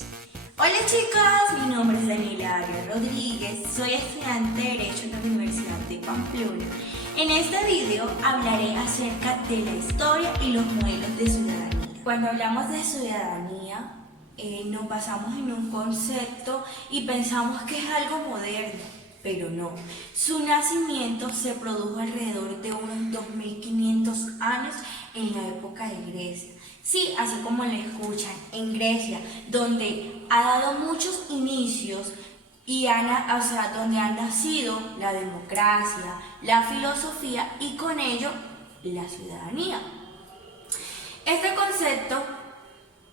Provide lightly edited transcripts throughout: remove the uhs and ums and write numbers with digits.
Hola chicos, mi nombre es Daniela Arias Rodríguez, soy estudiante de Derecho en la Universidad de Pamplona. En este video hablaré acerca de la historia y los modelos de ciudadanía. Cuando hablamos de ciudadanía, nos basamos en un concepto y pensamos que es algo moderno, pero no. Su nacimiento se produjo alrededor de unos 2500 años en la época de Grecia. Sí, así como lo escuchan, en Grecia, donde ha dado muchos inicios y donde han nacido la democracia, la filosofía y con ello la ciudadanía. Este concepto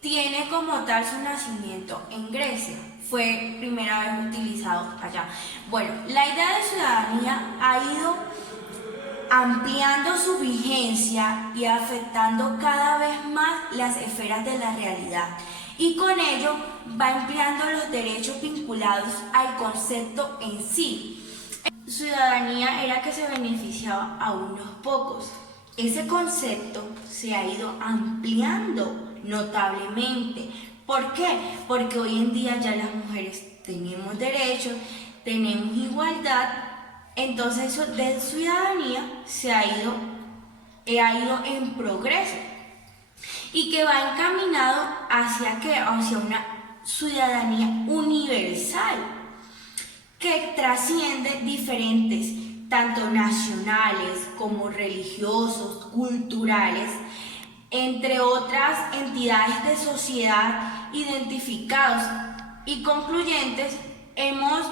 tiene como tal su nacimiento en Grecia, fue primera vez utilizado allá. Bueno, la idea de ciudadanía ha ido ampliando su vigencia y afectando cada vez más las esferas de la realidad, y con ello va ampliando los derechos vinculados al concepto en sí. Ciudadanía era que se beneficiaba a unos pocos. Ese concepto se ha ido ampliando notablemente. ¿Por qué? Porque hoy en día ya las mujeres tenemos derechos, tenemos igualdad. Entonces eso de ciudadanía ha ido en progreso y que va encaminado hacia ¿qué? Hacia una ciudadanía universal que trasciende diferentes, tanto nacionales como religiosos, culturales, entre otras entidades de sociedad identificados y concluyentes. Hemos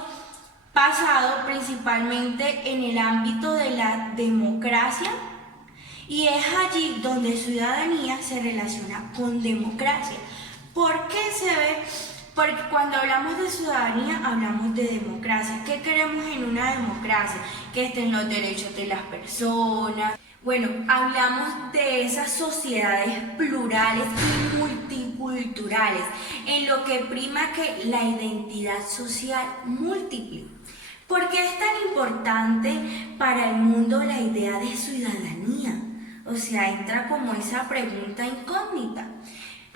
pasado principalmente en el ámbito de la democracia, y es allí donde ciudadanía se relaciona con democracia. ¿Por qué se ve? Porque cuando hablamos de ciudadanía hablamos de democracia. ¿Qué queremos en una democracia? Que estén los derechos de las personas. Bueno, hablamos de esas sociedades plurales y multiculturales, en lo que prima que la identidad social múltiple. ¿Por qué es tan importante para el mundo la idea de ciudadanía? O sea, entra como esa pregunta incógnita.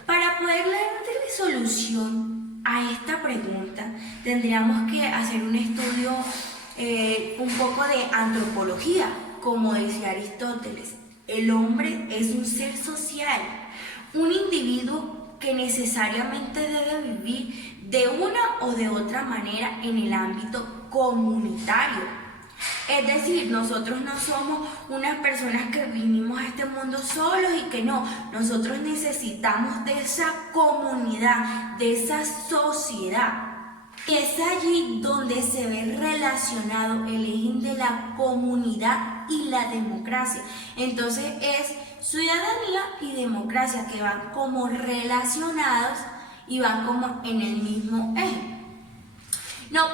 Para poder darle solución a esta pregunta, tendríamos que hacer un estudio un poco de antropología. Como decía Aristóteles, el hombre es un ser social, un individuo que necesariamente debe vivir de una o de otra manera en el ámbito comunitario. Es decir, nosotros no somos unas personas que vinimos a este mundo solos y que no, nosotros necesitamos de esa comunidad, de esa sociedad. Es allí donde se ve relacionado el eje de la comunidad y la democracia. Entonces es ciudadanía y democracia que van como relacionados y van como en el mismo eje. No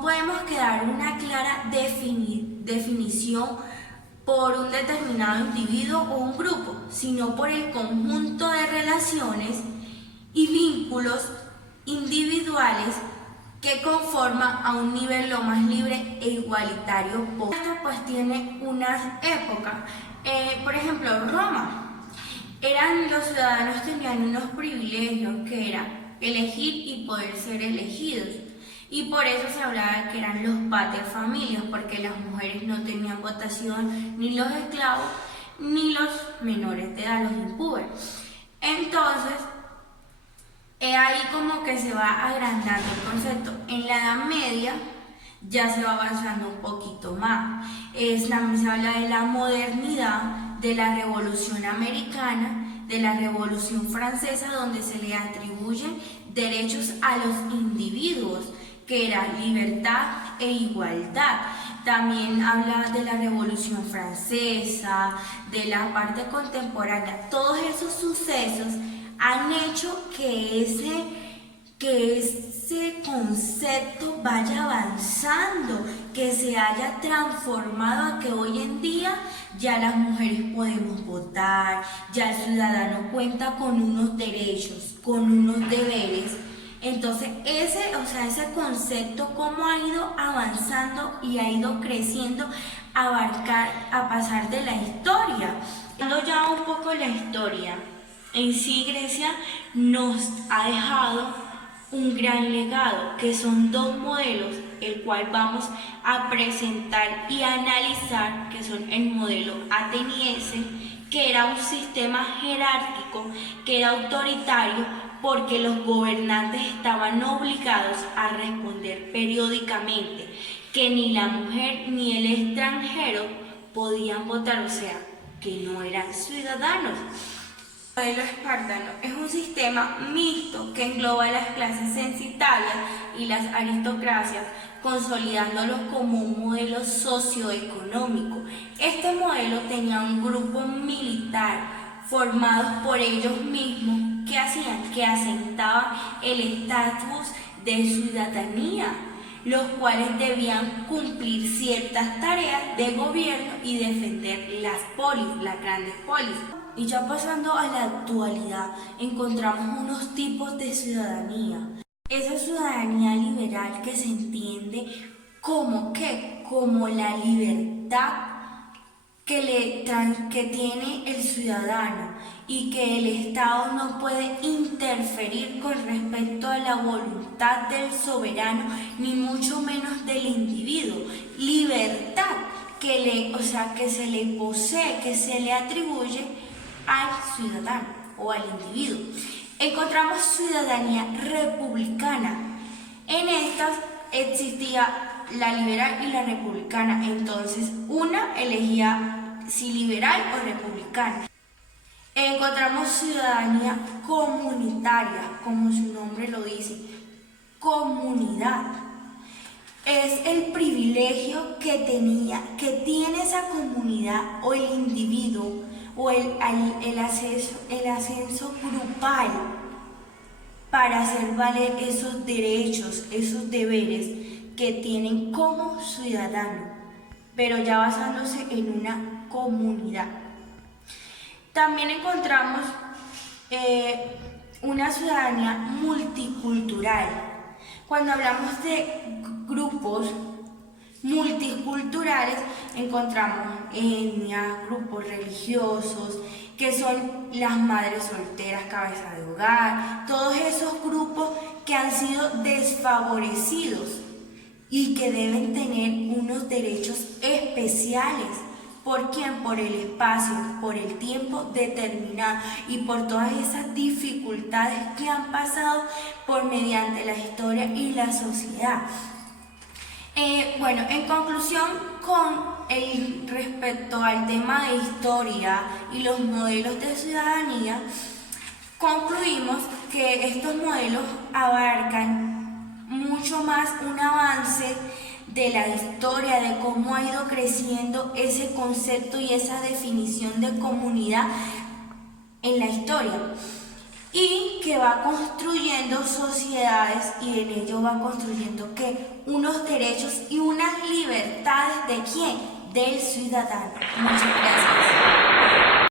podemos quedar una clara definición por un determinado individuo o un grupo, sino por el conjunto de relaciones y vínculos individuales que conforman a un nivel lo más libre e igualitario posible. Esto pues tiene unas épocas. Por ejemplo, Roma. Los ciudadanos tenían unos privilegios que era elegir y poder ser elegidos. Y por eso se hablaba que eran los paterfamilias, porque las mujeres no tenían votación, ni los esclavos, ni los menores de edad, los impúberes. Entonces, ahí como que se va agrandando el concepto. En la Edad Media ya se va avanzando un poquito más. Se habla de la modernidad, de la Revolución Americana, de la Revolución Francesa, donde se le atribuyen derechos a los individuos, que era libertad e igualdad. También habla de la Revolución Francesa, de la parte contemporánea. Todos esos sucesos han hecho que ese concepto vaya avanzando, que se haya transformado a que hoy en día ya las mujeres podemos votar, ya el ciudadano cuenta con unos derechos, con unos deberes. Entonces ese concepto cómo ha ido avanzando y ha ido creciendo a pasar de la historia. Hablando ya un poco de la historia, En sí, Grecia nos ha dejado un gran legado, que son dos modelos, el cual vamos a presentar y analizar, que son el modelo ateniense, que era un sistema jerárquico, que era autoritario, porque los gobernantes estaban obligados a responder periódicamente, que ni la mujer ni el extranjero podían votar, o sea, que no eran ciudadanos. El modelo espartano es un sistema mixto que engloba las clases censitarias y las aristocracias, consolidándolos como un modelo socioeconómico. Este modelo tenía un grupo militar formados por ellos mismos que hacían que asentaban el estatus de ciudadanía, los cuales debían cumplir ciertas tareas de gobierno y defender las grandes polis. Y ya pasando a la actualidad, encontramos unos tipos de ciudadanía. Esa ciudadanía liberal que se entiende como ¿qué? Como la libertad que tiene el ciudadano y que el Estado no puede interferir con respecto a la voluntad del soberano, ni mucho menos del individuo. Libertad que se le posee, que se le atribuye al ciudadano o al individuo. Encontramos ciudadanía republicana. En estas existía la liberal y la republicana, entonces una elegía si liberal o republicana. Encontramos ciudadanía comunitaria, como su nombre lo dice, comunidad. Es el privilegio que tiene esa comunidad o el individuo o el ascenso grupal para hacer valer esos derechos, esos deberes que tienen como ciudadano, pero ya basándose en una comunidad. También encontramos una ciudadanía multicultural. Cuando hablamos de grupos multiculturales, encontramos etnias, grupos religiosos, que son las madres solteras, cabeza de hogar, todos esos grupos que han sido desfavorecidos y que deben tener unos derechos especiales. ¿Por quién? Por el espacio, por el tiempo determinado y por todas esas dificultades que han pasado por mediante la historia y la sociedad. Bueno, en conclusión, respecto al tema de historia y los modelos de ciudadanía, concluimos que estos modelos abarcan mucho más un avance de la historia, de cómo ha ido creciendo ese concepto y esa definición de comunidad en la historia, y que va construyendo sociedades y en ello va construyendo ¿qué? Unos derechos y unas libertades ¿de quién? Del ciudadano. Muchas gracias.